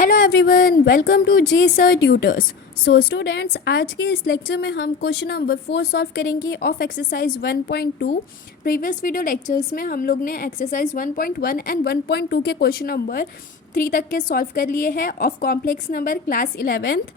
Hello everyone, welcome to G Sir Tutors. So students, आज के इस लेक्चर में हम क्वेश्चन नंबर 4 सॉल्व करेंगे of exercise 1.2। Previous video lectures में हम लोग ने एक्सरसाइज 1.1 एंड 1.2 के क्वेश्चन नंबर 3 तक के सॉल्व कर लिए हैं of complex number class 11th।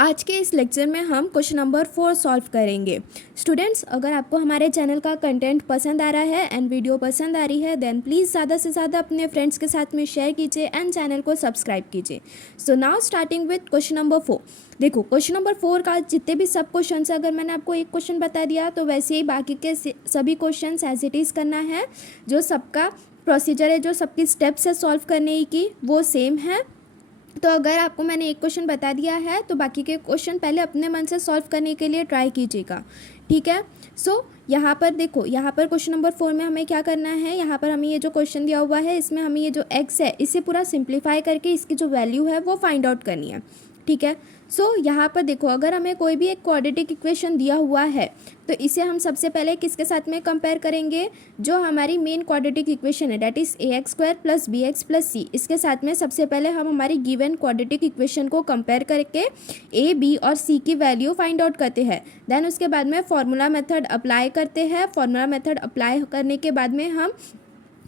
आज के इस लेक्चर में हम क्वेश्चन नंबर 4 सॉल्व करेंगे। स्टूडेंट्स, अगर आपको हमारे चैनल का कंटेंट पसंद आ रहा है एंड वीडियो पसंद आ रही है देन प्लीज़ ज़्यादा से ज़्यादा अपने फ्रेंड्स के साथ में शेयर कीजिए एंड चैनल को सब्सक्राइब कीजिए। So now starting with question number 4। देखो, क्वेश्चन नंबर 4 का जितने भी सब क्वेश्चन है, अगर मैंने आपको एक क्वेश्चन बता दिया तो वैसे ही बाकी के सभी क्वेश्चन एज इट इज़ करना है। जो सबका प्रोसीजर है, जो सबकी स्टेप्स है सॉल्व करने की, वो सेम है। तो अगर आपको मैंने एक क्वेश्चन बता दिया है तो बाकी के क्वेश्चन पहले अपने मन से सॉल्व करने के लिए ट्राई कीजिएगा, ठीक है। सो यहाँ पर देखो, यहाँ पर क्वेश्चन नंबर 4 में हमें क्या करना है। यहाँ पर हमें ये जो क्वेश्चन दिया हुआ है इसमें हमें ये जो x है इसे पूरा सिंप्लीफाई करके इसकी जो वैल्यू है वो फाइंड आउट करनी है, ठीक है। सो यहाँ पर देखो, अगर हमें कोई भी एक क्वाड्रेटिक इक्वेशन दिया हुआ है तो इसे हम सबसे पहले किसके साथ में कंपेयर करेंगे, जो हमारी मेन क्वाड्रेटिक इक्वेशन है that is ax² + bx + c। इसके साथ में सबसे पहले हम हमारी गिवन क्वाड्रेटिक इक्वेशन को कंपेयर करके a, b और c की वैल्यू फाइंड आउट करते हैं। देन उसके बाद में फार्मूला मेथड अप्लाई करते हैं। फार्मूला मेथड अप्लाई करने के बाद में हम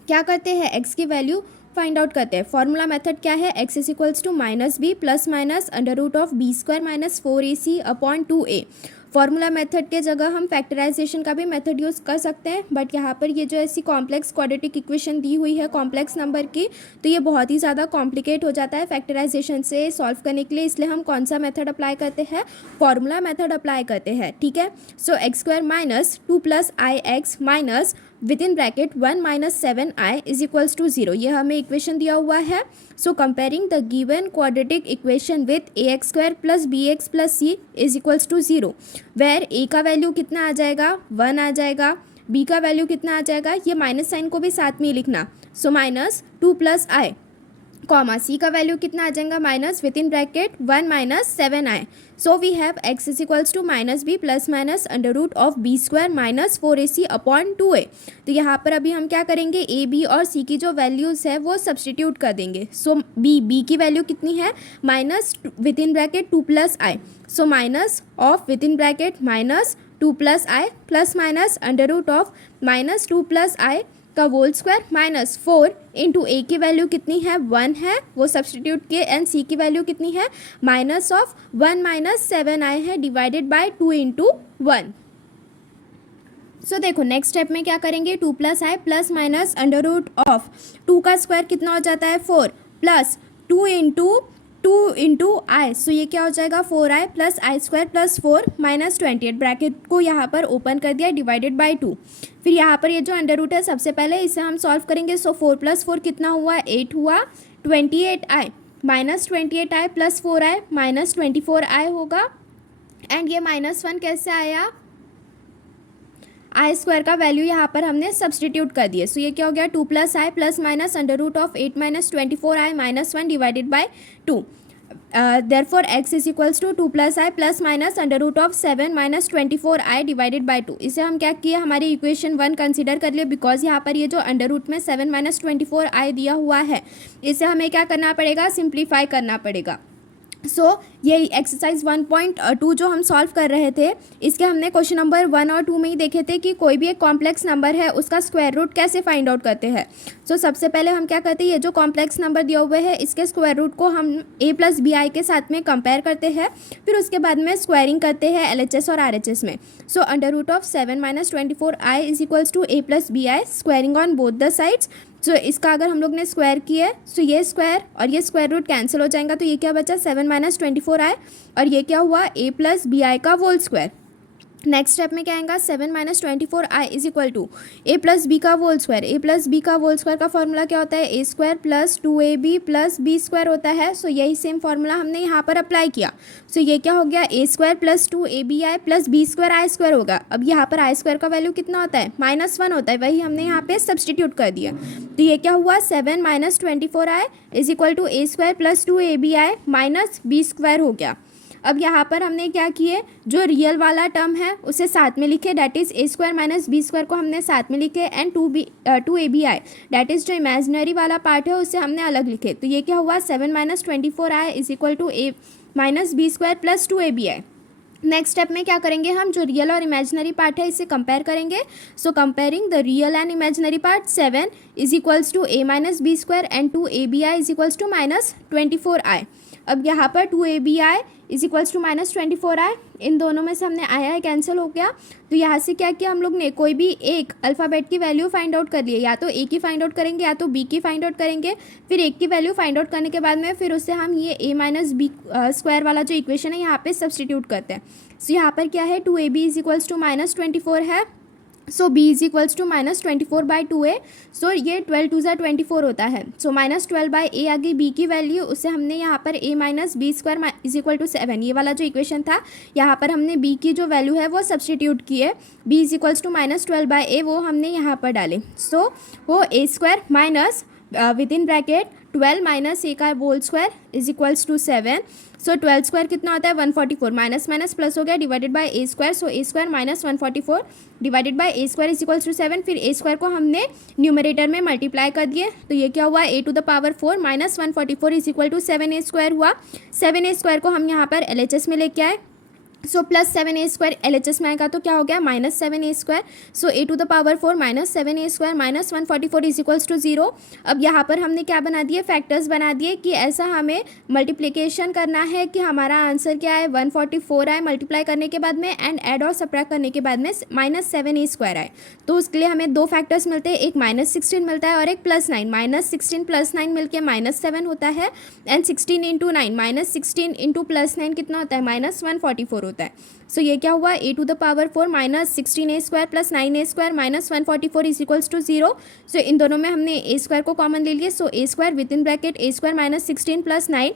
क्या करते हैं, x की वैल्यू फाइंड आउट करते हैं। फॉर्मूला मेथड क्या है, x = -b + (√b² - 4ac/2a। Formula method के जगह हम फैक्टराइजेशन का भी मेथड यूज़ कर सकते हैं, बट यहाँ पर ये जो ऐसी कॉम्प्लेक्स क्वाड्रेटिक इक्वेशन दी हुई है कॉम्प्लेक्स नंबर की, तो ये बहुत ही ज़्यादा कॉम्प्लिकेट हो जाता है फैक्टराइजेशन से सॉल्व करने के लिए। इसलिए हम कौन सा मेथड अप्लाई करते हैं, फॉर्मूला मेथड अप्लाई करते हैं, ठीक है। सो x² - 2 + ix - with in bracket 1 - 7i = 0। ये हमें इक्वेशन दिया हुआ है। So comparing the given quadratic equation with ax² + bx + c = 0, where a का वैल्यू कितना आ जाएगा, 1 आ जाएगा। b का वैल्यू कितना आ जाएगा, ये माइनस साइन को भी साथ में ही लिखना। सो -2 + i, कॉमा c का वैल्यू कितना आ जाएगा, minus with in bracket 1 - 7i। So we have x = -b ± (√b² - 4ac/2a)। तो यहाँ पर अभी हम क्या करेंगे, a, b और c की जो वैल्यूज़ है वो सब्सटीट्यूट कर देंगे। सो b की वैल्यू कितनी है, minus with in bracket 2 + i। So minus of with in bracket -2 + i plus minus (2 + i का होल स्क्वायर -4 इंटू ए की वैल्यू कितनी है, 1 है, वो सब्सटीट्यूट किए। एंड सी की वैल्यू कितनी है, -1 - 7i है डिवाइडेड बाय 2 × 1। सो देखो, नेक्स्ट स्टेप में क्या करेंगे, 2 + i प्लस माइनस (2 का स्क्वायर कितना हो जाता है, 4 प्लस 2 × i। सो ये क्या हो जाएगा, 4i + i² + 4 -28। ब्रैकेट को यहाँ पर ओपन कर दिया, डिवाइडेड बाय 2। फिर यहाँ पर ये जो अंडर रूट है सबसे पहले इसे हम सॉल्व करेंगे। सो 4 + 4 कितना हुआ, 8 हुआ। 28i -28i + 4i -24i होगा। एंड ये -1 कैसे आया, i² का वैल्यू यहाँ पर हमने सब्सटीट्यूट कर दिए। सो ये क्या हो गया, 2 + i plus minus (8 - 24i -1 divided by 2। therefore x = 2 + i plus minus (7 - 24i divided by 2। इसे हम क्या किए, हमारी इक्वेशन 1 कंसीडर कर लिए, बिकॉज यहाँ पर ये जो अंडर रूट में 7 - 24i दिया हुआ है इसे हमें क्या करना पड़ेगा, सिंप्लीफाई करना पड़ेगा। सो ये एक्सरसाइज 1.2 जो हम सॉल्व कर रहे थे, इसके हमने क्वेश्चन नंबर 1 और 2 में ही देखे थे कि कोई भी एक कॉम्प्लेक्स नंबर है उसका स्क्वायर रूट कैसे फाइंड आउट करते हैं। सो सबसे पहले हम क्या करते हैं, ये जो कॉम्प्लेक्स नंबर दिया हुआ है इसके स्क्वायर रूट को हम a + bi के साथ में कंपेयर करते हैं। फिर उसके बाद में स्क्वायरिंग करते हैं LHS और RHS में। So (7 - 24i = a + bi, squaring on both the sides. So इसका अगर हम लोग ने स्क्वायर किया है, सो ये स्क्वायर और ये स्क्वायर रूट कैंसिल हो जाएगा, तो ये क्या बचा, 7 - 24i, और ये क्या हुआ, a + bi का होल स्क्वायर। नेक्स्ट स्टेप में क्या आएगा, 7 - 24i = a + b का होल स्क्वायर। a + b का होल स्क्वायर का फॉर्मूला क्या होता है, a² + 2ab + b² होता है। सो यही सेम फॉर्मूला हमने यहाँ पर अप्लाई किया। सो ये क्या हो गया, a² + 2abi + b² i² होगा। अब यहाँ पर i² का वैल्यू कितना होता है, -1 होता है, वही हमने यहाँ पे सब्सटीट्यूट कर दिया। तो ये क्या हुआ, 7 - 24i = a² + 2abi - b² हो गया। अब यहाँ पर हमने क्या किए, जो रियल वाला टर्म है उसे साथ में लिखे, that is a square minus b square को हमने साथ में लिखे, and two a b i that is जो इमेजिनरी वाला पार्ट है उसे हमने अलग लिखे। तो ये क्या हुआ, 7 minus 24 i is equal to a minus b square plus 2ab i. Next step में क्या करेंगे, हम जो रियल और इमेजिनरी पार्ट है इसे कंपेयर करेंगे। So comparing the real and imaginary part, 7 is equals to a minus b square and 2ab is equals to minus 24i। अब यहाँ पर 2ab is equals to minus 24i, इन दोनों में से हमने आया है कैंसिल हो गया। तो यहाँ से क्या किया हम लोग ने, कोई भी एक अल्फ़ाबेट की वैल्यू फाइंड आउट कर लिए, या तो ए की फाइंड आउट करेंगे या तो बी की फाइंड आउट करेंगे। फिर एक की वैल्यू फाइंड आउट करने के बाद में फिर उससे हम ये ए माइनस बी स्क्वायर वाला जो इक्वेशन है यहाँ पे सब्सटीट्यूट करते हैं। सो यहाँ पर क्या है, 2ab is equals to minus 24 है, so b is equals to minus 24/2a। So ये 12 2 24 होता है। सो माइनस 12/a आ गई b की वैल्यू, उससे हमने यहाँ पर a minus b square is equal to 7, ये वाला जो इक्वेशन था यहाँ पर हमने b की जो वैल्यू है वो सब्सटीट्यूट की है, b is equals to minus 12/a वो हमने यहाँ पर डाले। सो वो a square minus with in bracket 12 minus a का whole square is equals to 7। So 12 square कितना होता है, 144, माइनस माइनस प्लस हो गया, divided by a square. So a square minus 144 divided by a square is equals to 7। फिर a square को हमने numerator में मल्टीप्लाई कर दिए, तो ये क्या हुआ, a to the power 4 minus 144 is equal to 7a square हुआ। 7a स्क्वायर को हम यहाँ पर LHS में लेके आए, so plus 7a square LHS में आएगा तो क्या हो गया, minus 7a square. So a to the power 4 minus 7a square minus 144 is equals to 0। अब यहाँ पर हमने क्या बना दिए, फैक्टर्स बना दिए कि ऐसा हमें मल्टीप्लिकेशन करना है कि हमारा आंसर क्या है, 144 आए मल्टीप्लाई करने के बाद में, एंड ऐड और सब्ट्रैक्ट करने के बाद में माइनस 7a स्क्वायर आए। तो उसके लिए हमें दो फैक्टर्स मिलते हैं, एक माइनस 16 मिलता है और एक प्लस 9। माइनस 16 प्लस 9 मिलकर माइनस 7 होता है, and 16 into 9 minus 16 into plus 9 कितना होता है, माइनस 144 होता है। सो ये क्या हुआ, a to the power 4 minus 16a square plus 9a square minus 144 is equals to 0। So इन दोनों में हमने a स्क्वायर को कॉमन ले लिए। So a square with in bracket a square minus 16 plus 9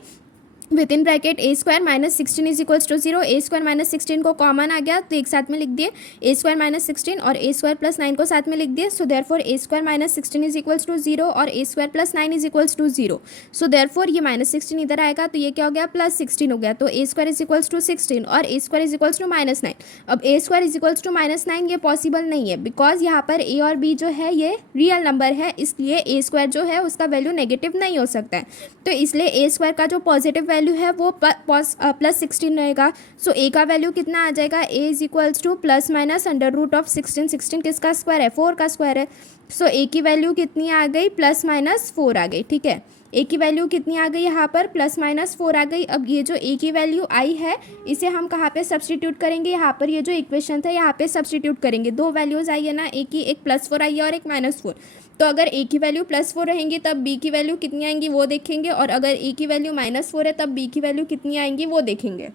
with in bracket a square minus 16 is equals to 0। a square minus 16 को common आ गया तो एक साथ में लिख दिए, a स्क्वायर माइनस 16 और a स्क्वायर प्लस 9 को साथ में लिख दिए। So therefore a square minus 16 is equals to 0 और a square plus 9 is equals to 0। So therefore ये माइनस 16 इधर आएगा तो ये क्या हो गया, प्लस 16 हो गया। तो a square is equals to 16 और a square is equals to minus 9। अब a square is equals to minus 9 ये पॉसिबल नहीं है, बिकॉज यहाँ पर a और b जो है ये रियल नंबर है, इसलिए a स्क्वायर जो है उसका वैल्यू नेगेटिव नहीं हो सकता है। तो इसलिए a स्क्वायर का जो पॉजिटिव वैल्यू है वो प्लस 16 रहेगा। सो a का वैल्यू कितना आ जाएगा, a is equals to plus minus under root of 16। 16 किसका स्क्वायर है, 4 का स्क्वायर है। सो a की वैल्यू कितनी आ गई, प्लस माइनस 4 आ गई। ठीक है, a की वैल्यू कितनी आ गई यहाँ पर, प्लस माइनस 4 आ गई। अब ये जो a की वैल्यू आई है इसे हम कहाँ पे सब्सटीट्यूट करेंगे, यहाँ पर ये जो इक्वेशन था यहाँ पे सब्सटीट्यूट करेंगे। दो वैल्यूज़ आई है ना, a की एक +4 आई है और एक -4। तो अगर a की वैल्यू +4 रहेंगी तब b की वैल्यू कितनी आएंगी वो देखेंगे, और अगर a की वैल्यू -4 है तब b की वैल्यू कितनी आएंगी वो देखेंगे।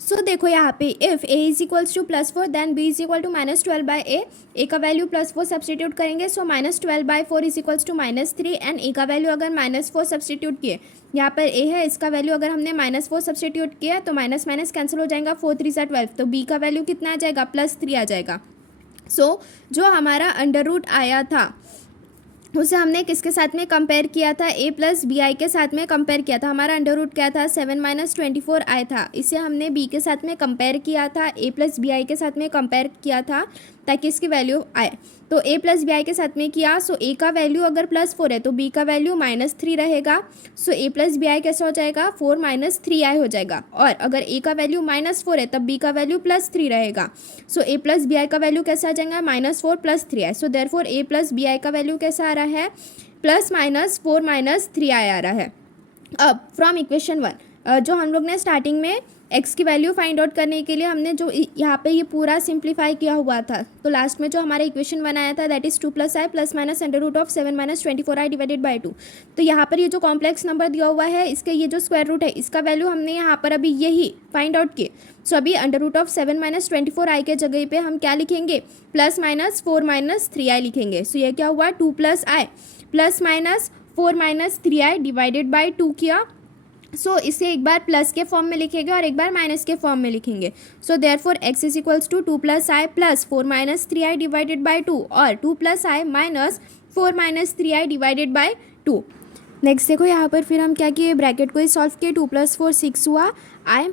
सो देखो यहाँ पे if a is equals to +4 then b is equal to -12/a। a का वैल्यू +4 सब्सटीट्यूट करेंगे, so -12/4 is equals to -3, and a का वैल्यू अगर -4 सब्सटीट्यूट किए, यहाँ पर a है इसका वैल्यू अगर हमने -4 सब्सटीट्यूट किया तो माइनस माइनस कैंसिल हो जाएगा, 4 3 12, तो b का वैल्यू कितना आ जाएगा, +3 आ जाएगा। सो जो हमारा अंडर रूट आया था उसे हमने किसके साथ में कंपेयर किया था, a प्लस बी आई के साथ में कंपेयर किया था। हमारा अंडर रूट क्या था, 7 माइनस 24 आया था, इसे हमने b के साथ में कंपेयर किया था, a प्लस बी आई के साथ में कंपेयर किया था ताकि इसकी वैल्यू आए। तो a प्लस बी आई के साथ में किया, सो a का वैल्यू अगर +4 है तो b का वैल्यू -3 रहेगा। सो a प्लस बी आई कैसा हो जाएगा, 4 - 3i हो जाएगा। और अगर a का वैल्यू -4 है तब b का वैल्यू +3 रहेगा। So a plus b i का वैल्यू कैसा आ जाएगा, -4 + 3i। So therefore a plus b i का वैल्यू कैसा आ रहा है, +-4 - 3i आ रहा है। अब फ्रॉम इक्वेशन 1 जो हम लोग ने स्टार्टिंग में x की वैल्यू फाइंड आउट करने के लिए हमने जो यहाँ पे ये पूरा सिंप्लीफाई किया हुआ था, तो लास्ट में जो हमारा इक्वेशन बनाया था that is 2 + i plus minus under root of 7 - 24i divided by 2। तो यहाँ पर ये जो कॉम्प्लेक्स नंबर दिया हुआ है इसके ये जो स्क्वायर रूट है इसका वैल्यू हमने यहाँ पर अभी यही फाइंड आउट किए। सो अभी अंडर रूट ऑफ 7 - 24i के जगह पे हम क्या लिखेंगे, +-4 - 3i लिखेंगे। सो ये क्या हुआ, 2 + i +-4 - 3i डिवाइडेड बाई 2 किया। सो इसे एक बार प्लस के फॉर्म में लिखेंगे और एक बार माइनस के फॉर्म में लिखेंगे। So therefore x is equals to 2 + i +4 - 3i divided by 2 और 2 + i -4 - 3i divided by 2। Next देखो यहाँ पर फिर हम क्या किए, ब्रैकेट को ही सॉल्व किए, 2 + 4 6 हुआ, i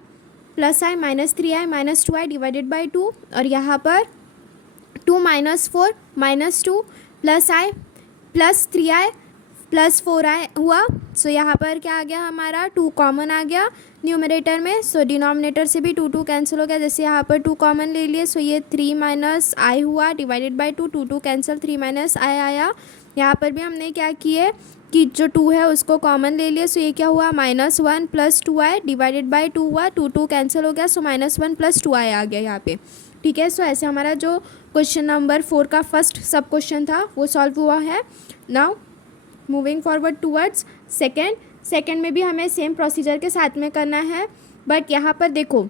plus I minus 3i minus 2i divided by 2, और यहाँ पर 2 माइनस 4 माइनस 2 प्लस आई प्लस 3i प्लस 4i हुआ। सो यहाँ पर क्या आ गया हमारा 2 कॉमन आ गया न्यूमरेटर में। सो डिनोमिनेटर से भी 2 2 कैंसिल हो गया, जैसे यहाँ पर 2 कॉमन ले लिए। सो ये 3 माइनस आई हुआ divided by 2, 2 2 cancel, 3 minus i आया। यहाँ पर भी हमने क्या किए कि जो 2 है उसको कॉमन ले लिए। सो ये क्या हुआ -1 प्लस 2i डिवाइडेड बाई 2 हुआ, 2 2 कैंसिल हो गया। सो -1 प्लस 2i आ गया यहाँ पे। ठीक है, सो ऐसे हमारा जो क्वेश्चन नंबर 4 का फर्स्ट सब क्वेश्चन था वो सॉल्व हुआ है। Now moving forward towards second में भी हमें सेम प्रोसीजर के साथ में करना है, बट यहाँ पर देखो,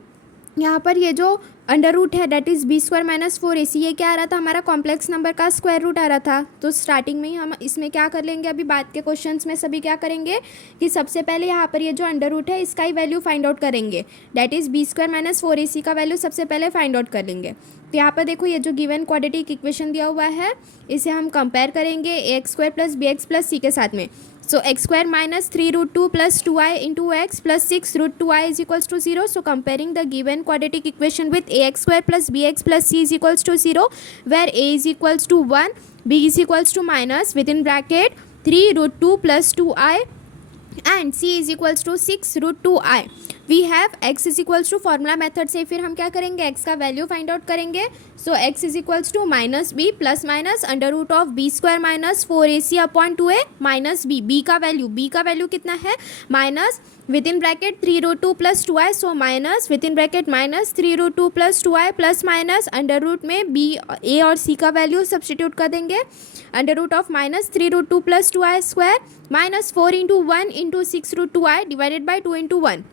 यहाँ पर ये जो अंडर रूट है that is b² minus 4ac, ये क्या आ रहा था हमारा कॉम्प्लेक्स नंबर का स्क्वायर रूट आ रहा था। तो स्टार्टिंग में ही हम इसमें क्या कर लेंगे, अभी बाद के क्वेश्चंस में सभी क्या करेंगे कि सबसे पहले यहाँ पर ये जो अंडर रूट है इसका ही वैल्यू फाइंड आउट करेंगे, that is b² minus 4ac का वैल्यू सबसे पहले फाइंड आउट कर लेंगे। तो यहाँ पर देखो ये जो गिवन क्वाड्रेटिक इक्वेशन दिया हुआ है इसे हम कंपेयर करेंगे ax² plus bx plus c के साथ में। So x² minus 3 root 2 plus 2i into x plus 6 root 2i is equals to 0. So comparing the given quadratic equation with ax² plus bx plus c is equals to 0, where a is equals to 1, b is equals to minus within bracket 3 root 2 plus 2i and c is equals to 6 root 2i. We have x is equals to formula method से फिर हम क्या करेंगे x का value find out करेंगे। So x is equals to minus b plus minus under root of b² minus 4ac upon 2a minus b का value कितना है minus with in bracket 3 root 2 plus 2i। So minus with in bracket minus 3 root 2 plus 2i plus minus under root में b a और c का value substitute कर देंगे। Under root of minus 3 root 2 plus 2i square minus 4 into 1 into 6 root 2i divided by 2 into 1।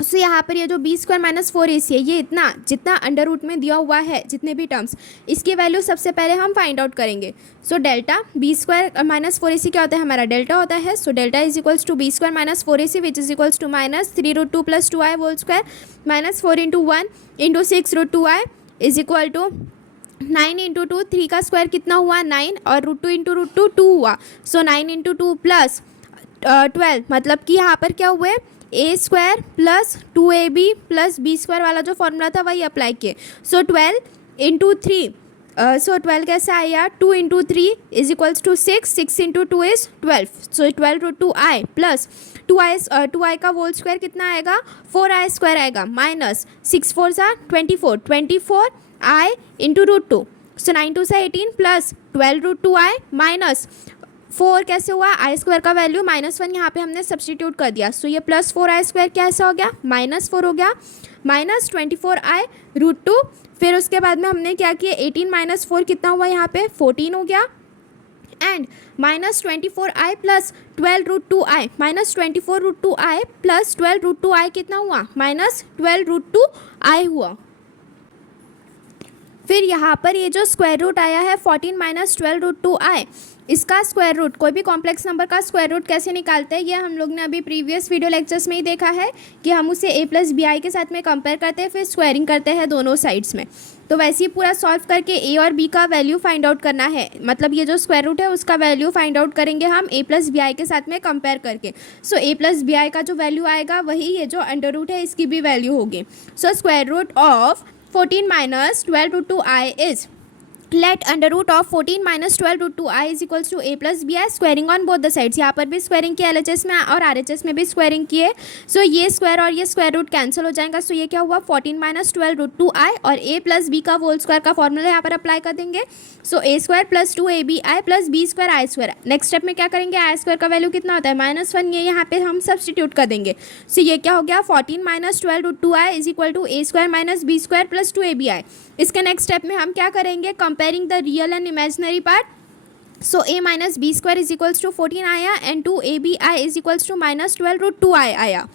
So यहाँ पर ये जो b² minus 4ac है ये इतना जितना अंडर रूट में दिया हुआ है जितने भी टर्म्स इसकी वैल्यू सबसे पहले हम फाइंड आउट करेंगे। So delta b² minus 4ac क्या होता है हमारा डेल्टा होता है। So delta is equals to b² minus 4ac which is equals to minus 3 root 2 plus 2i whole square minus 4 into 1 into 6 root 2i is equal to 9 into 2, 3 का square कितना हुआ 9 और रूट 2 इंटू रूट 2 2 हुआ। सो 9 into 2 plus 12 मतलब कि यहाँ पर क्या हुए a² plus 2ab plus b² वाला जो फॉर्मूला था वही अप्लाई किए। सो 12 इंटू 3 सो 12 कैसे आया 2 into 3 is equals to 6, 6 into 2 is 12। So 12 root 2i plus 2i का होल स्क्वायर कितना आएगा 4i स्क्वायर आएगा माइनस 6 4 सा 24 i इंटू रूट 2। सो 9 2 सा 18 प्लस 12 रूट 2i माइनस 4 कैसे हुआ आई स्क्वायर का वैल्यू -1 यहाँ पे हमने सब्सटीट्यूट कर दिया। सो ये प्लस 4i स्क्वायर कैसा हो गया -4 हो गया माइनस 24i रूट 2। फिर उसके बाद में हमने क्या किया 18 माइनस 4 कितना हुआ यहाँ पे 14 हो गया and minus 24i plus 12 root 2i minus 24 root 2i plus 12 root 2i कितना हुआ माइनस 12 रूट 2i हुआ। फिर यहाँ पर ये जो स्क्वायर रूट आया है 14 माइनस 12 रूट 2i इसका स्क्वायर रूट कोई भी कॉम्प्लेक्स नंबर का स्क्वायर रूट कैसे निकालते हैं ये हम लोग ने अभी प्रीवियस वीडियो लेक्चर्स में ही देखा है कि हम उसे a प्लस bi के साथ में कंपेयर करते हैं फिर स्क्वायरिंग करते हैं दोनों साइड्स में। तो वैसे ही पूरा सॉल्व करके a और b का वैल्यू फाइंड आउट करना है, मतलब ये जो स्क्वायर रूट है उसका वैल्यू फाइंड आउट करेंगे हम a प्लस bi के साथ में कंपेयर करके। सो a प्लस bi का जो वैल्यू आएगा वही ये जो अंडर रूट है इसकी भी वैल्यू होगी। So square root of 14 minus 12 root 2i is let under root of 14 minus 12 root 2i is equals to a plus b i squaring on both the sides. यहाँ पर भी स्क्वायरिंग किया LHS में और RHS में भी squaring किए। सो ये स्क्वायर और ये स्क्वायर रूट कैंसिल हो जाएगा। सो ये क्या हुआ 14 माइनस 12 रूट 2i और a प्लस बी का होल स्क्वायर का फॉर्मूला यहाँ पर अप्लाई कर देंगे। सो a square plus 2abi plus b square I square. Next step में क्या करेंगे आई स्क्वायर का वैल्यू कितना होता है -1 ये यहाँ पे हम सब्सटीट्यूट कर देंगे। सो ये क्या हो गया 14 minus 12 root 2i is equal to a square minus b square plus 2abi। इसके नेक्स्ट स्टेप में हम क्या करेंगे comparing the real and imaginary part. So a minus b square is equals to 14 आया and 2abi is equals to minus 12 root 2i आया।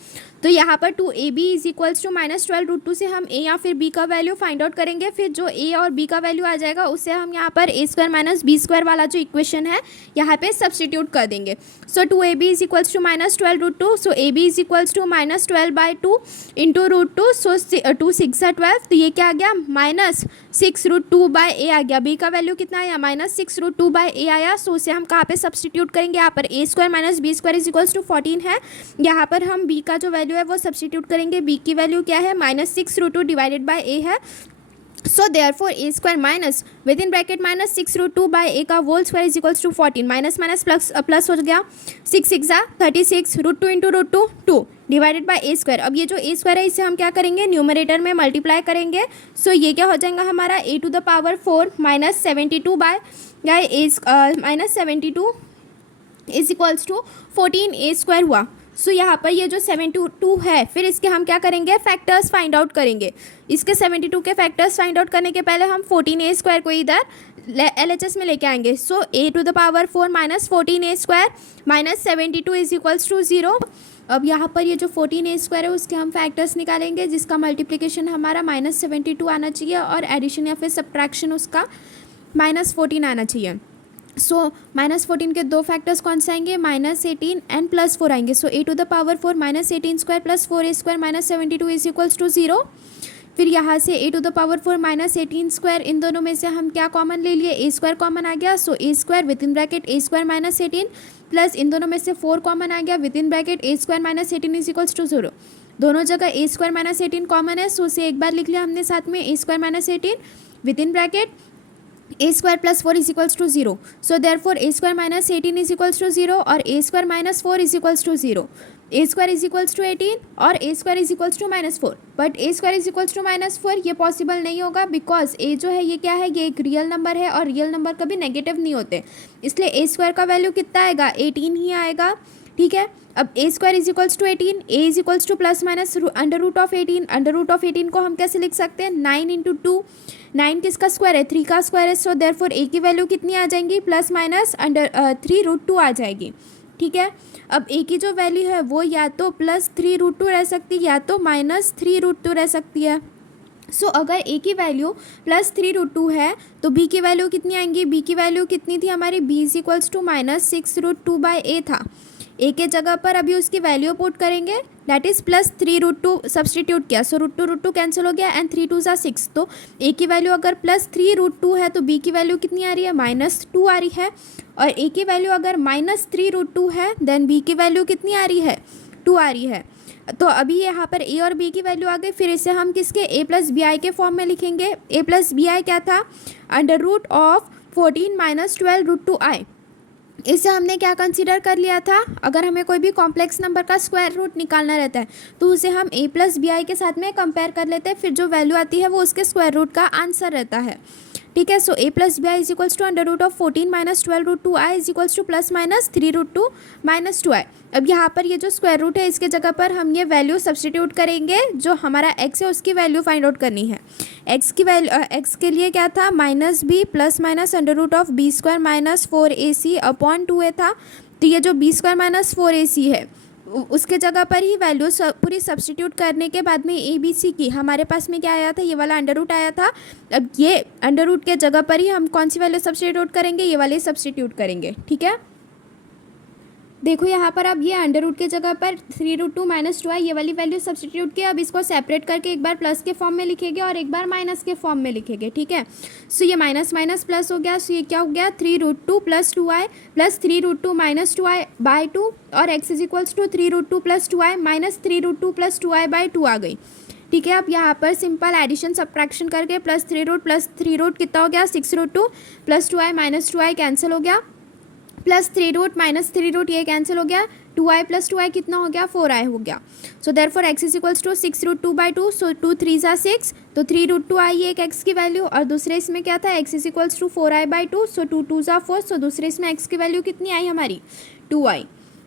तो यहाँ पर 2ab is equals to minus 12 root 2 से हम a या फिर b का वैल्यू फाइंड आउट करेंगे। फिर जो a और b का वैल्यू आ जाएगा उससे हम यहाँ पर a square minus b square वाला जो इक्वेशन है यहाँ पे सब्सटीट्यूट कर देंगे। So 2ab is equals to minus 12 root 2। So ab is equals to minus 12 by 2 into root 2। सो 2 6 12 तो ये क्या आ गया माइनस 6 रूट 2 बाई a आ गया। b का वैल्यू कितना आया माइनस 6 रूट 2 बाई a आया। सो उसे हम कहाँ पे सब्सटीट्यूट करेंगे यहाँ पर a square minus b square is equals to 14 है। यहाँ पर हम b का जो वैल्यू वैल्यू है वो सब्सटीट्यूट करेंगे। b की वैल्यू क्या है, -6√2 डिवाइडेड बाय a है। So therefore a square minus with in bracket -6√2 by a का whole square is equals to 14, minus minus plus plus हो गया, 6 6 36 √2 into √2 2 divided by a square. अब ये जो a स्क्वायर है इसे हम क्या करेंगे, न्यूमरेटर में मल्टीप्लाई करेंगे। सो ये क्या हो जाएगा हमारा a to the power 4 -72 by -72 is equals to 14a square हुआ। सो यहाँ पर ये जो 72 है, फिर इसके हम क्या करेंगे, फैक्टर्स फाइंड आउट करेंगे। इसके 72 के फैक्टर्स फाइंड आउट करने के पहले हम 14a स्क्वायर को इधर LHS में लेके आएंगे। So a to the power 4 -14a square -72 is equals to 0। अब यहाँ पर ये जो 14a स्क्वायर है उसके हम फैक्टर्स निकालेंगे, जिसका मल्टीप्लिकेशन हमारा -72 आना चाहिए और एडिशन या फिर सब्ट्रैक्शन उसका -14 आना चाहिए। सो -14 के दो फैक्टर्स कौन से आएंगे, -18 एंड +4 आएंगे। So a to the power 4 -18 square plus 4a square -72 is equals to 0। फिर यहाँ से a to the power 4 -18 square, इन दोनों में से हम क्या कॉमन ले लिए, a स्क्वायर कॉमन आ गया। So a square with in bracket a square -18 plus इन दोनों में से 4 कॉमन आ गया with in bracket a square -18 is equals to 0। दोनों जगह a स्क्वायर -18 कॉमन है, सो उसे एक बार लिख लिया हमने साथ में, a square -18 with in bracket a square plus 4 is equals to 0। So therefore a square -18 is equals to 0 और a square -4 is equals to 0। a square is equals to 18 और a square is equals to -4, but a square is equals to -4 ये possible नहीं होगा, because a जो है ये क्या है, ये एक रियल नंबर है और रियल नंबर कभी नेगेटिव नहीं होते, इसलिए a स्क्वायर का वैल्यू कितना आएगा, 18 ही आएगा। ठीक है, अब a square is equals to 18, a is equals to plus minus √18। √18 को हम कैसे लिख सकते हैं, 9 इंटू 2, 9 किसका स्क्वायर है, 3 का स्क्वायर है। सो देयरफॉर a की वैल्यू कितनी आ जाएंगी, +3√2 आ जाएगी। ठीक है, अब a की जो वैल्यू है वो या तो +3√2 रह सकती है या तो -3√2 रह सकती है। सो अगर a की वैल्यू +3√2 है तो b की वैल्यू कितनी आएंगी, b की वैल्यू कितनी थी हमारी, b is equals to -6√2 by a था। a के जगह पर अभी उसकी वैल्यू पुट करेंगे, दैट इज +3√2 सब्सटीट्यूट किया। सो √2 कैंसिल हो गया एंड 3 2 ज़ा 6। तो a की वैल्यू अगर +3√2 है तो b की वैल्यू कितनी आ रही है, -2 आ रही है। और a की वैल्यू अगर -3√2 है देन b की वैल्यू कितनी आ रही है, 2 आ रही है। तो अभी यहाँ पर a और b की वैल्यू आ गई, फिर इसे हम किसके, a + bi के फॉर्म में लिखेंगे। a + bi क्या था, √14 - 12√2i। इसे हमने क्या कंसीडर कर लिया था, अगर हमें कोई भी कॉम्प्लेक्स नंबर का स्क्वायर रूट निकालना रहता है तो उसे हम a + bi के साथ में कंपेयर कर लेते हैं, फिर जो वैल्यू आती है वो उसके स्क्वायर रूट का आंसर रहता है। ठीक है, so a + bi is equals to √14 - 12√2i is equals to +-3√2 - 2i। अब यहाँ पर ये जो स्क्वायर रूट है इसके जगह पर हम ये वैल्यू सब्सटीट्यूट करेंगे, जो हमारा x है उसकी वैल्यू फाइंड आउट करनी है। x की वैल्यू, x के लिए क्या था, -b +-√b² - 4ac upon 2a था। तो ये जो b² - 4ac है उसके जगह पर ही वैल्यू पूरी सब्सटीट्यूट करने के बाद में ए बी सी की हमारे पास में क्या आया था, ये वाला अंडर रूट आया था। अब ये अंडर रूट के जगह पर ही हम कौन सी वैल्यू सब्सटीट्यूट करेंगे, ये वाली सब्सटीट्यूट करेंगे। ठीक है, देखो यहाँ पर अब ये अंडर रूट के जगह पर 3√2 - 2i ये वाली वैल्यू सब्सटीट्यूट किया। अब इसको सेपरेट करके एक बार प्लस के फॉर्म में लिखेंगे और एक बार माइनस के फॉर्म में लिखेंगे। ठीक है, सो ये माइनस माइनस प्लस हो गया। सो ये क्या हो गया, 3√2 + 2i + 3√2 - 2i बाई 2 और x is equals to 3√2 + 2i - 3√2 + 2i by 2 आ गई। ठीक है, अब यहाँ पर सिंपल एडिशन सब्ट्रैक्शन करके +3√3 कितना हो गया, 6√2 + 2i - 2i कैंसिल हो गया, +3√ - 3√ ये कैंसिल हो गया, 2i + 2i कितना हो गया, 4i हो गया। So therefore x is equals to 6√2 by 2। सो 2 3 ज़ा 6, तो 3√2 आई एक x की वैल्यू, और दूसरे इसमें क्या था, x is equals to 4i by 2। सो 2 2 ज़ा 4, सो दूसरे इसमें x की वैल्यू कितनी आई हमारी, 2i।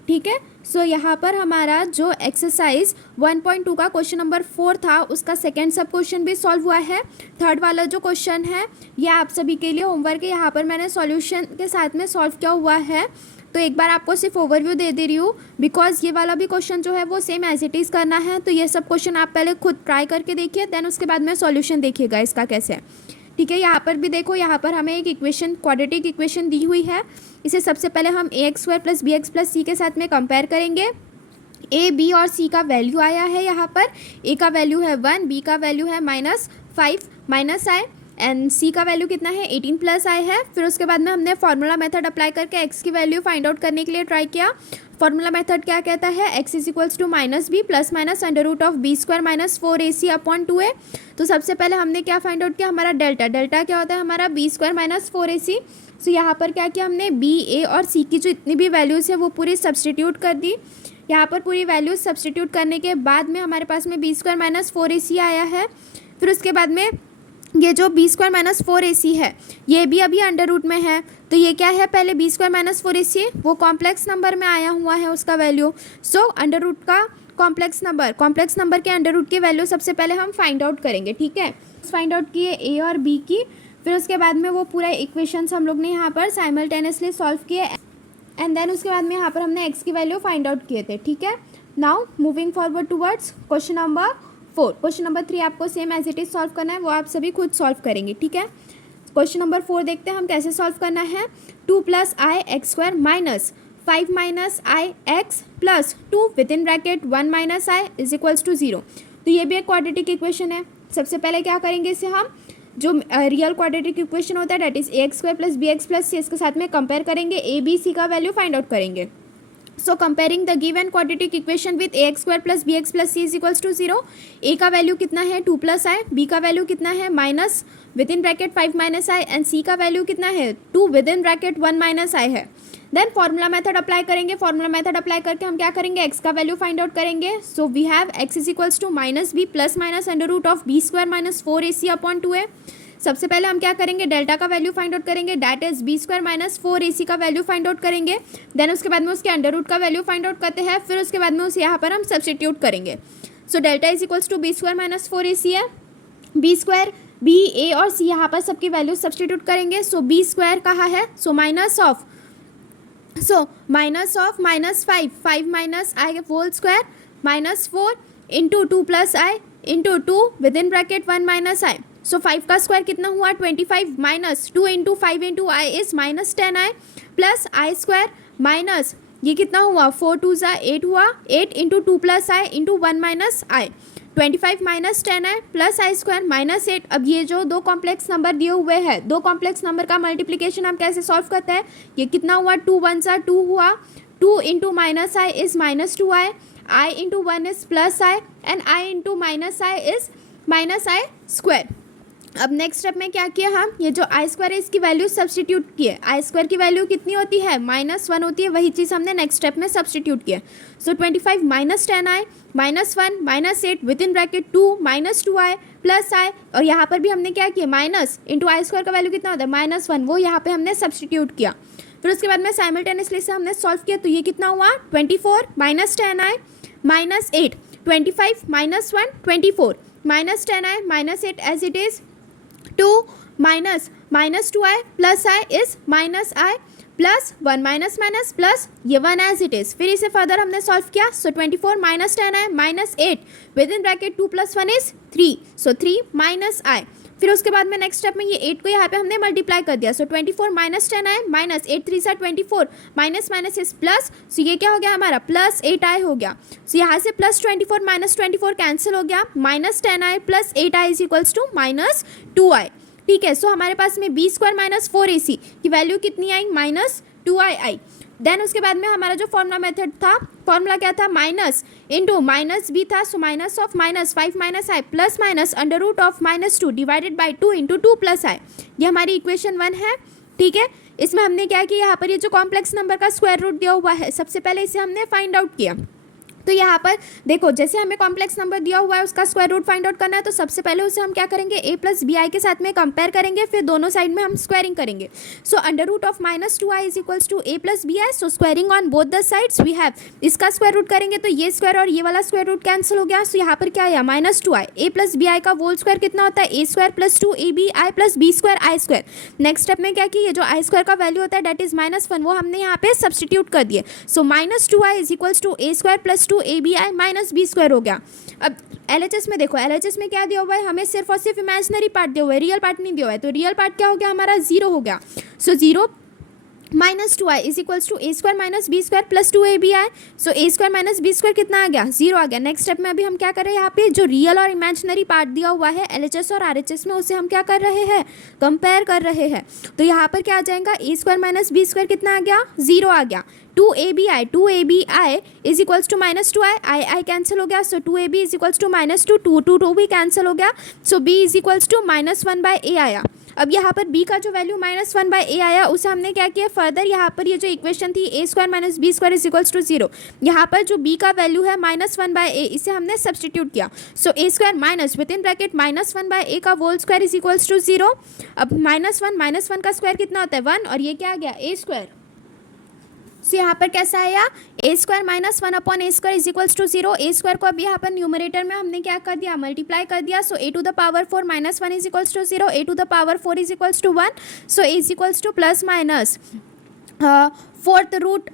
ठीक है, सो यहाँ पर हमारा जो एक्सरसाइज 1.2 का क्वेश्चन नंबर 4 था उसका सेकेंड सब क्वेश्चन भी सॉल्व हुआ है। थर्ड वाला जो क्वेश्चन है ये आप सभी के लिए होमवर्क है, यहाँ पर मैंने सॉल्यूशन के साथ में सॉल्व किया हुआ है। तो एक बार आपको सिर्फ ओवरव्यू दे रही हूँ, बिकॉज ये वाला भी क्वेश्चन जो है वो सेम एज इट इज़ करना है। तो ये सब क्वेश्चन आप पहले खुद ट्राई करके देखिए, देन उसके बाद में सॉल्यूशन देखिएगा इसका कैसे है। ठीक है, यहाँ पर भी देखो, यहाँ पर हमें एक इक्वेशन, क्वाड्रेटिक इक्वेशन दी हुई है। इसे सबसे पहले हम ax² + bx + c के साथ में कंपेयर करेंगे। a, b और c का वैल्यू आया है यहाँ पर, a का वैल्यू है 1, b का वैल्यू है -5 -i एंड c का वैल्यू कितना है, 18 + i है। फिर उसके बाद में हमने फार्मूला मेथड अप्लाई करके x की वैल्यू फाइंड आउट करने के लिए ट्राई किया। फॉर्मूला मेथड क्या कहता है, x is equals to minus b plus minus under root of b square minus 4ac upon 2a। तो सबसे पहले हमने क्या फाइंड आउट किया, हमारा डेल्टा क्या होता है हमारा बी स्क्वायर माइनस 4ac। सो यहाँ पर क्या किया हमने, बी ए और सी की जो इतनी भी वैल्यूज़ है वो पूरी सब्सटीट्यूट कर दी। यहाँ पर पूरी वैल्यूज सब्सटीट्यूट करने के बाद में हमारे पास में बी स्क्वायर माइनस 4ac आया है। फिर उसके बाद में ये जो बी स्क्वायर माइनस 4ac है ये भी अभी अंडर रूट में है, तो ये क्या है, पहले बी स्क्वायर माइनस 4ac वो कॉम्प्लेक्स नंबर में आया हुआ है उसका वैल्यू। सो अंडर रूट का कॉम्प्लेक्स नंबर के अंडर रूट की वैल्यू सबसे पहले हम फाइंड आउट करेंगे, ठीक है। फाइंड आउट किए ए और बी की, फिर उसके बाद में वो पूरा इक्वेशंस हम लोग ने यहाँ पर साइमल्टेनियसली सॉल्व किए एंड देन उसके बाद में यहाँ पर हमने एक्स की वैल्यू फाइंड आउट किए थे, ठीक है। Now moving forward towards question number 4। Question number 3 आपको same as it is solve करना है, वो आप सभी खुद सॉल्व करेंगे, ठीक है। क्वेश्चन नंबर 4 देखते हैं हम कैसे सॉल्व करना है। 2 + i(x² minus 5 - i(x) plus 2 with in bracket 1 - i is equals to 0। तो ये भी एक क्वाड्रेटिक इक्वेशन है। सबसे पहले क्या करेंगे, इसे हम जो रियल क्वाड्रेटिक इक्वेशन होता है date is ax² + bx + c, इसके साथ में कंपेयर करेंगे, a b c का वैल्यू फाइंड आउट करेंगे। So comparing the given quadratic equation with ax² + bx + c is equals to 0। a का वैल्यू कितना है 2 + i, b का वैल्यू कितना है minus with in bracket 5 - i and c का value कितना है 2 विद इन ब्रैकेट 1 - i है। देन फॉर्मूला मेथड अप्लाई करेंगे। फॉर्मूला मेथड अप्लाई करके हम क्या करेंगे, x का वैल्यू फाइंड आउट करेंगे। So we have x is equals to minus b plus minus under root of b square minus 4ac upon 2a। सबसे पहले हम क्या करेंगे, डेल्टा का वैल्यू फाइंड आउट करेंगे, that is b square minus 4ac का value find out करेंगे। Then उसके बाद में उसके अंडर रूट का वैल्यू फाइंड आउट करते हैं, फिर उसके बाद में उस यहाँ पर हम सब्सटीट्यूट करेंगे। So delta is equals to b square minus 4ac है, बी स्क्वायर बी ए और सी यहाँ पर सबकी वैल्यू सब्सटीट्यूट करेंगे। सो बी स्क्वायर कहाँ है, so minus of -5 minus i whole square minus 4 into 2 + i into 2 with in bracket 1 - i। So 5 का square कितना हुआ 25 minus 2 into 5 into i is minus 10i plus i square minus ये कितना हुआ 4 2 ज़ा 8 हुआ 8 into 2 + i into 1 - i 25 minus 10i plus i square minus 8। अब ये जो दो कॉम्प्लेक्स नंबर दिए हुए हैं, दो कॉम्प्लेक्स नंबर का मल्टीप्लिकेशन हम कैसे सॉल्व करते हैं, ये कितना हुआ 2 1 ज़ा 2 हुआ 2 into minus i is minus 2i, i into 1 is plus i and i into minus i is minus i square. अब नेक्स्ट स्टेप में क्या किया, हम ये जो आई स्क्वायर है इसकी वैल्यू सब्सटीट्यूट किए। आई स्क्वायर की वैल्यू कितनी होती है -1 होती है, वही चीज़ हमने नेक्स्ट स्टेप में सब्सटीट्यूट किया। सो 25 minus 10i minus 1 minus 8 with in bracket 2 minus 2i plus i, और यहाँ पर भी हमने क्या किया माइनस इंटू आई स्क्वायर का वैल्यू कितना होता है -1, वो यहाँ पे हमने सब्सटीट्यूट किया। फिर उसके बाद में साइमल्टेनियसली से हमने सॉल्व किया, तो ये कितना हुआ 24 minus 10i minus 8 25 minus 1 24 minus 10i minus 8 as it is 2 minus minus 2i plus i is minus i plus 1 minus minus plus ये 1 एज इट इज़। फिर इसे फर्दर हमने सॉल्व किया। सो 24 minus 10i minus 8 with in bracket 2 + 1 is 3, so 3 minus i। फिर उसके बाद में next step में ये 8 को यहाँ पे हमने मल्टीप्लाई कर दिया। सो 24 माइनस 10i माइनस 8 3 सा 24 माइनस माइनस इज प्लस, सो ये क्या हो गया हमारा प्लस 8i हो गया। सो यहाँ से प्लस 24 माइनस 24 कैंसिल हो गया, minus 10i plus 8i is equals to minus 2i, ठीक है। सो हमारे पास में बी स्क्वायर माइनस 4ac की वैल्यू कितनी आई माइनस 2i आई। देन उसके बाद में हमारा जो फॉर्मूला मेथड था, फॉर्मूला क्या था माइनस इंटू माइनस बी था, so minus of minus 5 minus i plus minus under root of -2 divided by 2 into 2 + i। ये हमारी इक्वेशन 1 है, ठीक है। इसमें हमने क्या किया, यहाँ पर ये जो कॉम्प्लेक्स नंबर का स्क्वायर रूट दिया हुआ है, सबसे पहले इसे हमने फाइंड आउट किया। तो यहाँ पर देखो जैसे हमें कॉम्प्लेक्स नंबर दिया हुआ है उसका स्क्वायर रूट फाइंड आउट करना है, तो सबसे पहले उसे हम क्या करेंगे a + bi के साथ में कंपेयर करेंगे, फिर दोनों साइड में हम स्क्वायरिंग करेंगे। So under root of -2i is equals to a + bi, so squaring on both the sides we have, इसका स्क्वायर रूट करेंगे तो ये स्क्वायर और ये वाला स्क्वायर रूट कैंसिल हो गया। सो यहाँ पर क्या आया -2i, a + bi का होल स्क्वायर कितना होता है a² + 2ab i + b² i²। Next step में क्या किया, ये जो आई स्क्वायर का वैल्यू होता है डेट इज -1, वो हमने यहाँ पे सब्सटीट्यूट कर दिए। So -2i is equals to a² + 2abi minus b² हो गया। अब LHS में देखो, LHS में क्या दिया हुआ है, हमें सिर्फ और सिर्फ इमेजिनरी पार्ट दिया हुआ है, रियल पार्ट नहीं दिया हुआ है, तो रियल पार्ट क्या हो गया हमारा 0 हो गया। So 0 minus two i is equals to a square minus b square plus two a b i. So a square minus b square कितना आ गया, जीरो आ गया। नेक्स्ट स्टेप में अभी हम क्या कर रहे हैं, यहाँ पे जो रियल और इमेजिनरी पार्ट दिया हुआ है एलएचएस और आरएचएस में, उसे हम क्या कर रहे हैं, कंपेयर कर रहे हैं। तो यहाँ पर क्या आ जाएगा, a square minus b square कितना आ गया, जीरो आ गया। Two a b i is equals to minus two i cancel हो गया। So two a b is equals to minus two भी कैंसिल हो गया। So b is equals to minus one by a आया। अब यहाँ पर b का जो value minus one by a आया, उसे हमने क्या किया फर्दर, यहाँ पर ये जो इक्वेशन थी a square minus b square is equals to zero, यहाँ पर जो b का वैल्यू है माइनस वन बाय ए, इसे हमने सब्सटीट्यूट किया। So a square minus with in bracket minus one by a का whole square is equals to zero. अब माइनस वन का स्क्वायर कितना होता है, वन, और ये क्या आ गया, ए स्क्वायर। सो यहाँ पर कैसा आया, a square minus one upon a square is equals to zero. A square को अब यहाँ पर न्यूमरेटर में हमने क्या कर दिया, मल्टीप्लाई कर दिया। So a to the power four minus one is equals to zero, a to the power four is equals to one. So a is equals to plus minus fourth root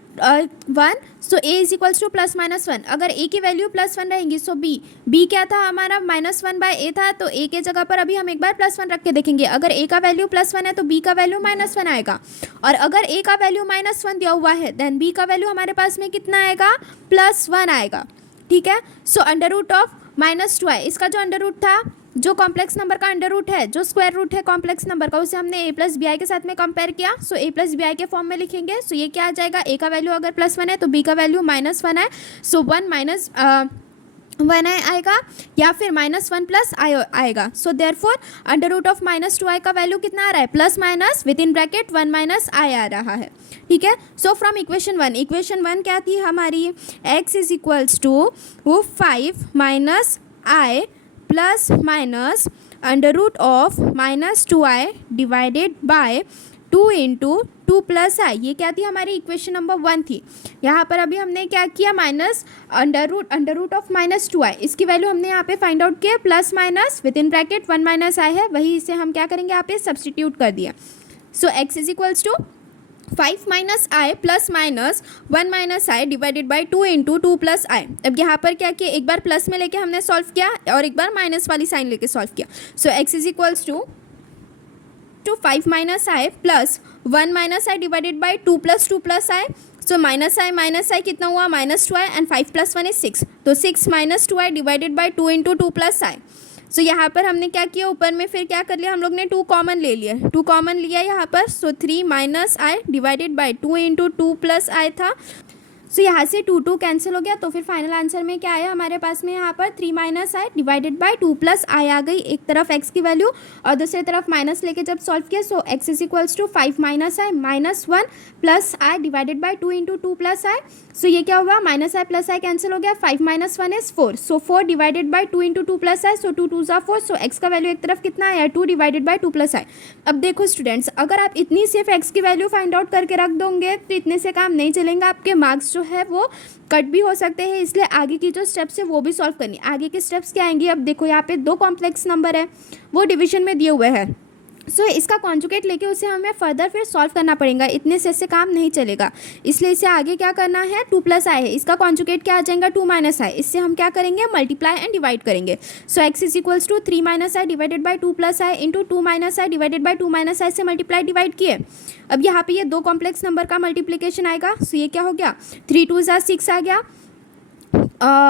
one. So a is equals to plus minus one. अगर a की value plus one रहेंगी, सो B क्या था हमारा, minus one by ए था, तो ए के जगह पर अभी हम एक बार प्लस वन रख के देखेंगे। अगर ए का वैल्यू प्लस वन है तो बी का वैल्यू माइनस वन आएगा, और अगर ए का वैल्यू माइनस वन दिया हुआ है देन बी का वैल्यू हमारे पास में कितना आएगा, प्लस वन आएगा। ठीक है। So under root of minus two i, इसका जो अंडर रूट था, जो कॉम्प्लेक्स नंबर का अंडर रूट है, जो स्क्वायर रूट है कॉम्प्लेक्स नंबर का, उसे हमने ए प्लस बी आई के साथ में कंपेयर किया। सो ए प्लस बी आई के फॉर्म में लिखेंगे। सो ये क्या आ जाएगा, ए का वैल्यू अगर प्लस वन है तो बी का वैल्यू माइनस वन है। So one minus one i आएगा, या फिर माइनस वन प्लस आई आएगा। So therefore under root of minus two i का वैल्यू कितना आ रहा है, plus minus with in bracket one minus i आ रहा है। ठीक है। सो फ्रॉम इक्वेशन वन क्या थी हमारी, x is equals to five minus i plus minus under root of minus two i divided by two into two plus i. ये क्या थी हमारी इक्वेशन नंबर वन थी। यहाँ पर अभी हमने क्या किया, minus under root of minus two i, इसकी वैल्यू हमने यहाँ पे फाइंड आउट किया, plus minus with in bracket one minus i है, वही इसे हम क्या करेंगे यहाँ पे सब्सटीट्यूट कर दिया। So x is equals to five minus i plus minus one minus i divided by two into two plus i. अब यहाँ पर क्या किया, एक बार प्लस में लेके हमने सॉल्व किया और एक बार माइनस वाली साइन लेके सॉल्व किया। So x is equals to five minus i plus one minus i divided by two plus i. So minus i कितना हुआ, minus two i, and five plus one is six, तो six minus two i divided by two into two plus i. So यहाँ पर हमने क्या किया, ऊपर में फिर क्या कर लिया हम लोग ने, टू कॉमन ले लिया, टू कॉमन लिया यहाँ पर। So three minus i divided by two into two plus i था। सो यहाँ से टू टू कैंसिल हो गया, तो फिर फाइनल आंसर में क्या आया हमारे पास में, यहाँ पर three minus i divided by two plus i आ गई। एक तरफ एक्स की वैल्यू और दूसरी तरफ माइनस लेके जब सॉल्व किया, so x is equals to five minus i minus one plus i divided by two into two plus i. So ये क्या हुआ, minus i plus i cancel हो गया, five minus one is four, so four divided by two into two plus i. So two two ज़ा four, so x का value एक तरफ कितना आया, two divided by two plus i. अब देखो स्टूडेंट्स, अगर आप इतनी सिर्फ एक्स की वैल्यू फाइंड आउट करके रख दोगे तो इतने से काम नहीं चलेगा, आपके मार्क्स जो है वो कट भी हो सकते हैं। इसलिए आगे की जो स्टेप्स है वो भी सॉल्व करनी। आगे के स्टेप्स क्या आएंगी, अब देखो यहाँ पे दो कॉम्प्लेक्स नंबर है, वो डिवीजन में दिए हुए हैं। सो इसका कॉन्जुगेट लेके उसे हमें फर्दर फिर सॉल्व करना पड़ेगा, इतने से काम नहीं चलेगा। इसलिए इसे आगे क्या करना है, टू प्लस आई है, इसका कॉन्जुगेट क्या आ जाएगा, टू माइनस आई। इससे हम क्या करेंगे, मल्टीप्लाई एंड डिवाइड करेंगे। So x is equals to three minus i divided by two plus i into two minus i divided by two minus i से मल्टीप्लाई डिवाइड किए। अब यहाँ पे ये दो कॉम्प्लेक्स नंबर का मल्टीप्लीकेशन आएगा। सो ये क्या हो गया, थ्री टू ज़ा सिक्स आ गया,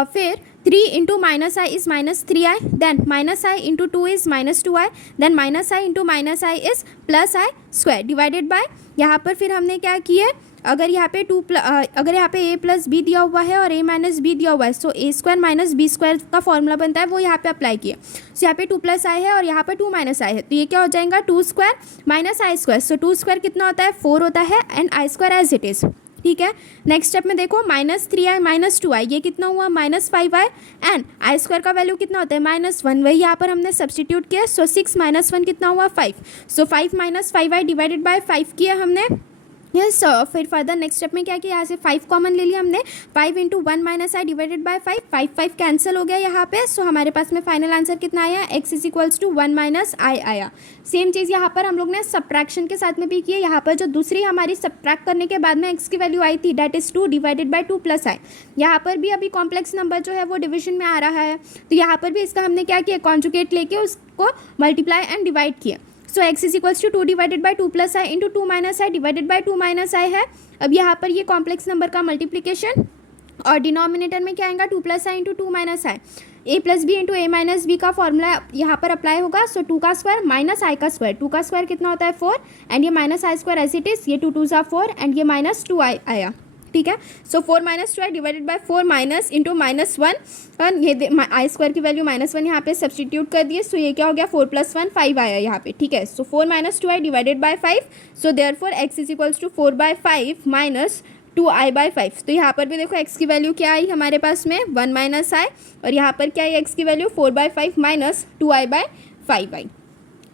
फिर three into minus i is minus three i, then minus i into two is minus two i, then minus i into minus i is plus i square divided by, यहाँ पर फिर हमने क्या किए, अगर यहाँ पे अगर यहाँ पे ए प्लस बी दिया हुआ है और ए माइनस बी दिया हुआ है, सो a square minus b square का फॉर्मूला बनता है, वो यहाँ पे अप्लाई किए। सो यहाँ पे टू प्लस आई है और यहाँ पे टू माइनस आई है, तो ये क्या हो जाएगा, two square minus i square. So two square कितना होता है, फोर होता है, and i square as it is. ठीक है। नेक्स्ट स्टेप में देखो, minus three i minus two i, ये कितना हुआ, minus five i, and i square का वैल्यू कितना होता है, माइनस वन, वही यहाँ पर हमने सब्सटीट्यूट किया। सो सिक्स माइनस वन कितना हुआ, five. So five minus five I divided by five किया हमने। यस फिर फर्दर नेक्स्ट स्टेप में क्या किया, यहाँ से फाइव कॉमन ले लिया हमने, five into one minus i divided by five, five five cancel हो गया यहाँ पे। सो हमारे पास में फाइनल आंसर कितना आया, x is equals to one minus i आया। सेम चीज़ यहाँ पर हम लोग ने सब्ट्रैक्शन के साथ में भी की है। यहाँ पर जो दूसरी हमारी सब्ट्रैक्ट करने के बाद में एक्स की वैल्यू आई थी, that is two divided by two plus i. यहाँ पर भी अभी कॉम्प्लेक्स नंबर जो है वो डिविजन में आ रहा है, तो यहाँ पर भी इसका हमने क्या किया, कॉन्जुगेट लेके उसको मल्टीप्लाई एंड डिवाइड किया। So x is equals to 2 divided by 2 plus i into 2 minus i divided by 2 minus i है। अब यहाँ पर ये कॉम्प्लेक्स नंबर का मल्टीप्लीकेशन और डिनोमिनेटर में क्या आएगा 2 plus i into 2 minus i, a plus b into a minus b का फॉर्मूला यहाँ पर अप्लाई होगा। सो 2 का स्क्वायर माइनस आई का स्क्वायर, 2 का स्क्वायर कितना होता है 4 एंड ये minus i square as it is, ये 2 2 ज़ा 4 एंड ये माइनस 2 आई आया, ठीक है। So 4 minus 2 i divided by 4 minus into -1 और ये आई स्क्वायर की वैल्यू -1 यहाँ पे सब्सटीट्यूट कर दिए। सो ये क्या हो गया 4 + 1 5 आया यहाँ पे, ठीक है। So 4 minus 2 i divided by 5, so therefore x is equals to 4/5 minus 2i/5। तो यहाँ पर भी देखो x की वैल्यू क्या आई हमारे पास में 1 माइनस आई और यहाँ पर क्या आई x की वैल्यू 4/5 माइनस 2i/5 आई,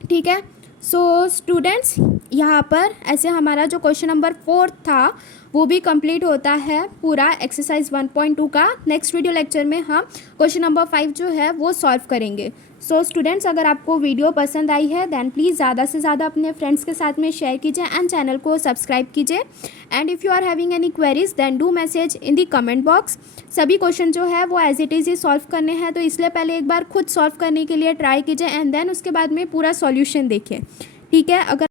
ठीक है। सो स्टूडेंट्स यहाँ पर ऐसे हमारा जो क्वेश्चन नंबर 4 था वो भी कंप्लीट होता है पूरा एक्सरसाइज 1.2 का। नेक्स्ट वीडियो लेक्चर में हम क्वेश्चन नंबर 5 जो है वो सॉल्व करेंगे। सो स्टूडेंट्स अगर आपको वीडियो पसंद आई है दैन प्लीज़ ज़्यादा से ज़्यादा अपने फ्रेंड्स के साथ में शेयर कीजिए एंड चैनल को सब्सक्राइब कीजिए। And if you are having any queries then do message in the comment box. सभी क्वेश्चन जो है वो एज इट इज़ ही सॉल्व करने हैं, तो इसलिए पहले एक बार खुद सॉल्व करने के लिए ट्राई कीजिए एंड देन उसके बाद में पूरा सॉल्यूशन देखिए, ठीक है। अगर